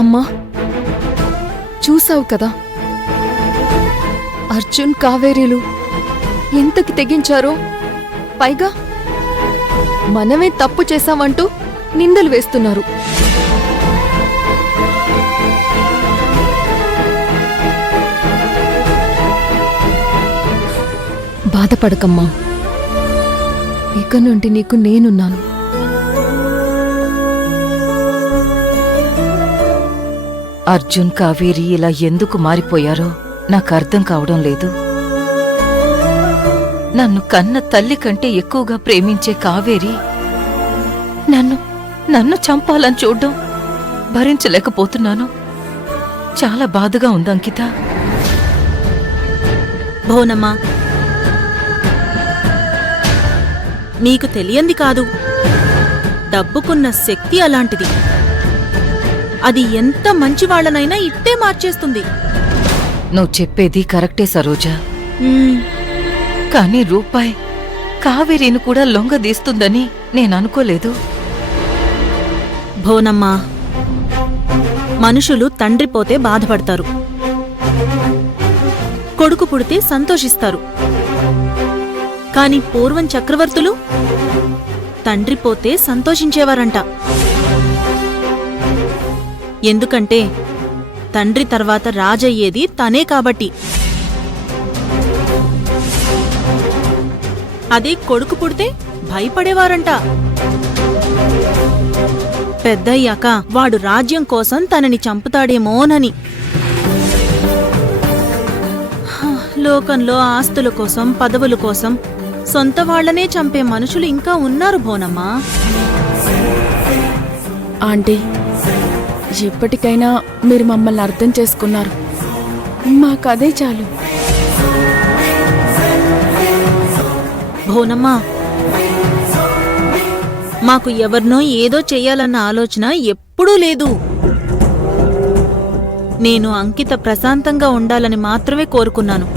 అమ్మా, చూసావు కదా అర్జున్ కావేరీలు ఎంతకి తెగించారో. పైగా మనమే తప్పు చేశామంటూ నిందలు వేస్తున్నారు. బాధపడకమ్మా, ఇక నుండి నీకు నేనున్నాను. అర్జున్ కావేరి ఇలా ఎందుకు మారిపోయారో నాకు అర్థం కావడం లేదు. నన్ను కన్న తల్లి కంటే ఎక్కువగా ప్రేమించే కావేరి నన్ను చంపాలని చూడ్డం భరించలేకపోతున్నాను. చాలా బాధగా ఉంది అంకిత. భోనమ్మా, నీకు తెలియంది కాదు, డబ్బుకున్న శక్తి అలాంటిది. అది ఎంత మంచివాళ్లనైనా ఇట్టే మార్చేస్తుంది. నువ్వు చెప్పేది కరెక్టే సరోజా, కానీ రూపాయి కావేరీని కూడా లొంగదీస్తుందని నేననుకోలేదు. భోనమ్మా, మనుషులు తండ్రి పోతే బాధపడతారు, కొడుకు పుడితే సంతోషిస్తారు. కాని పూర్వం చక్రవర్తులు తండ్రి పోతే సంతోషించేవారంట. ఎందుకంటే తండ్రి తర్వాత రాజయ్యేది తనే కాబట్టి. అదే కొడుకు పుడితే భయపడేవారంట. పెద్దయ్యాక వాడు రాజ్యం కోసం తనని చంపుతాడేమోనని. లోకంలో ఆస్తుల కోసం, పదవుల కోసం సొంత వాళ్లనే చంపే మనుషులు ఇంకా ఉన్నారు భోనమ్మా. ఆంటీ, ఎప్పటికైనా మీరు మమ్మల్ని అర్థం చేసుకున్నారు. మాకదే చాలు. భోనమ్మా, మాకు ఎవరినో ఏదో చెయ్యాలన్న ఆలోచన ఎప్పుడూ లేదు. నేను అంకిత ప్రశాంతంగా ఉండాలని మాత్రమే కోరుకున్నాను.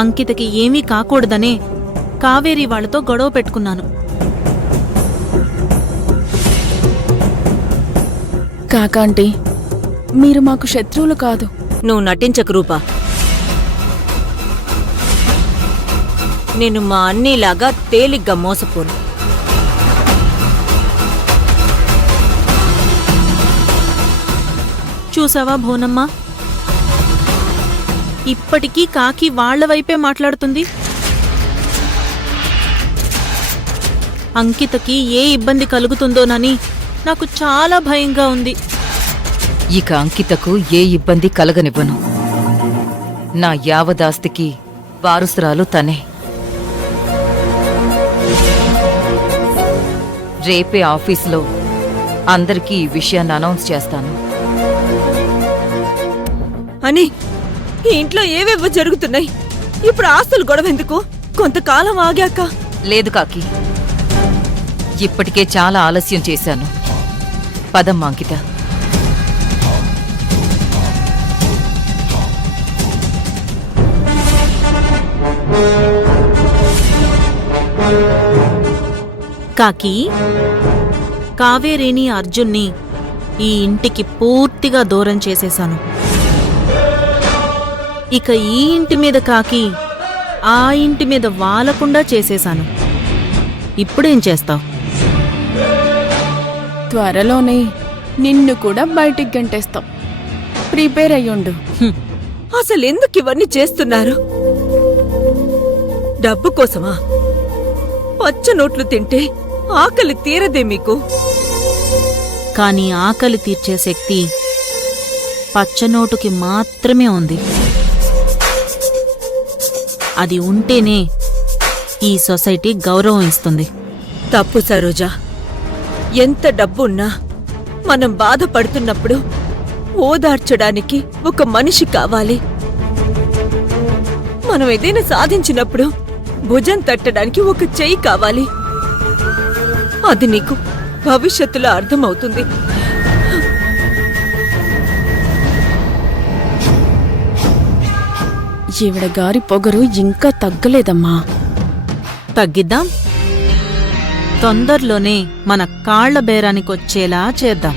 అంకితకి ఏమీ కాకూడదనే కావేరీ వాళ్లతో గొడవ పెట్టుకున్నాను. కాకాంటీ, మీరు మాకు శత్రువులు కాదు. నువ్వు నటించకు రూపా. నేను మా అన్నీలాగా తేలిగ్గా మోసపోను. చూసావా భోనమ్మా, ఇప్పటికీ కాకి వాళ్ల వైపే మాట్లాడుతుంది. అంకితకి ఏ ఇబ్బంది కలుగుతుందోనని నాకు చాలా భయంగా ఉంది. ఇక అంకితకు ఏ ఇబ్బంది కలగనివ్వను. నా యావదాస్తికి వారసురాలు తనే. రేపే ఆఫీసులో అందరికీ ఈ విషయాన్ని అనౌన్స్ చేస్తాను. అని ఈ ఇంట్లో ఏవేవో జరుగుతున్నాయి. ఇప్పుడు ఆస్తులు గొడవెందుకు? కొంతకాలం ఆగాక. లేదు కాకి, ఇప్పటికే చాలా ఆలస్యం చేశాను. పదమ్మా అంకిత. కాకి, కావేరీని, అర్జున్ని ఈ ఇంటికి పూర్తిగా దూరం చేసేశాను. ఇక ఈ ఇంటి మీద కాకి ఆ ఇంటి మీద వాలకుండా చేసేశాను. ఇప్పుడేం చేస్తావు? త్వరలోనే నిన్ను కూడా బయటికి గంటేస్తాం. ప్రిపేర్ అయ్యుండు. అసలెందుకు ఇవన్నీ చేస్తున్నారు? డబ్బు కోసమా? పచ్చ నోట్లు తింటే ఆకలి తీరదే మీకు. కాని ఆకలి తీర్చే శక్తి పచ్చనోటుకి మాత్రమే ఉంది. అది ఉంటేనే ఈ సొసైటీ గౌరవం ఇస్తుంది. తప్పు సరోజా. ఎంత డబ్బున్నా మనం బాధపడుతున్నప్పుడు ఓదార్చడానికి ఒక మనిషి కావాలి. మనం ఏదైనా సాధించినప్పుడు భుజం తట్టడానికి ఒక చెయ్యి కావాలి. అది నీకు భవిష్యత్తులో అర్థమవుతుంది. ఈవిడ గారి పొగరు ఇంకా తగ్గలేదమ్మా. తగ్గిద్దాం. తొందరలోనే మన కాళ్ల బేరానికొచ్చేలా చేద్దాం.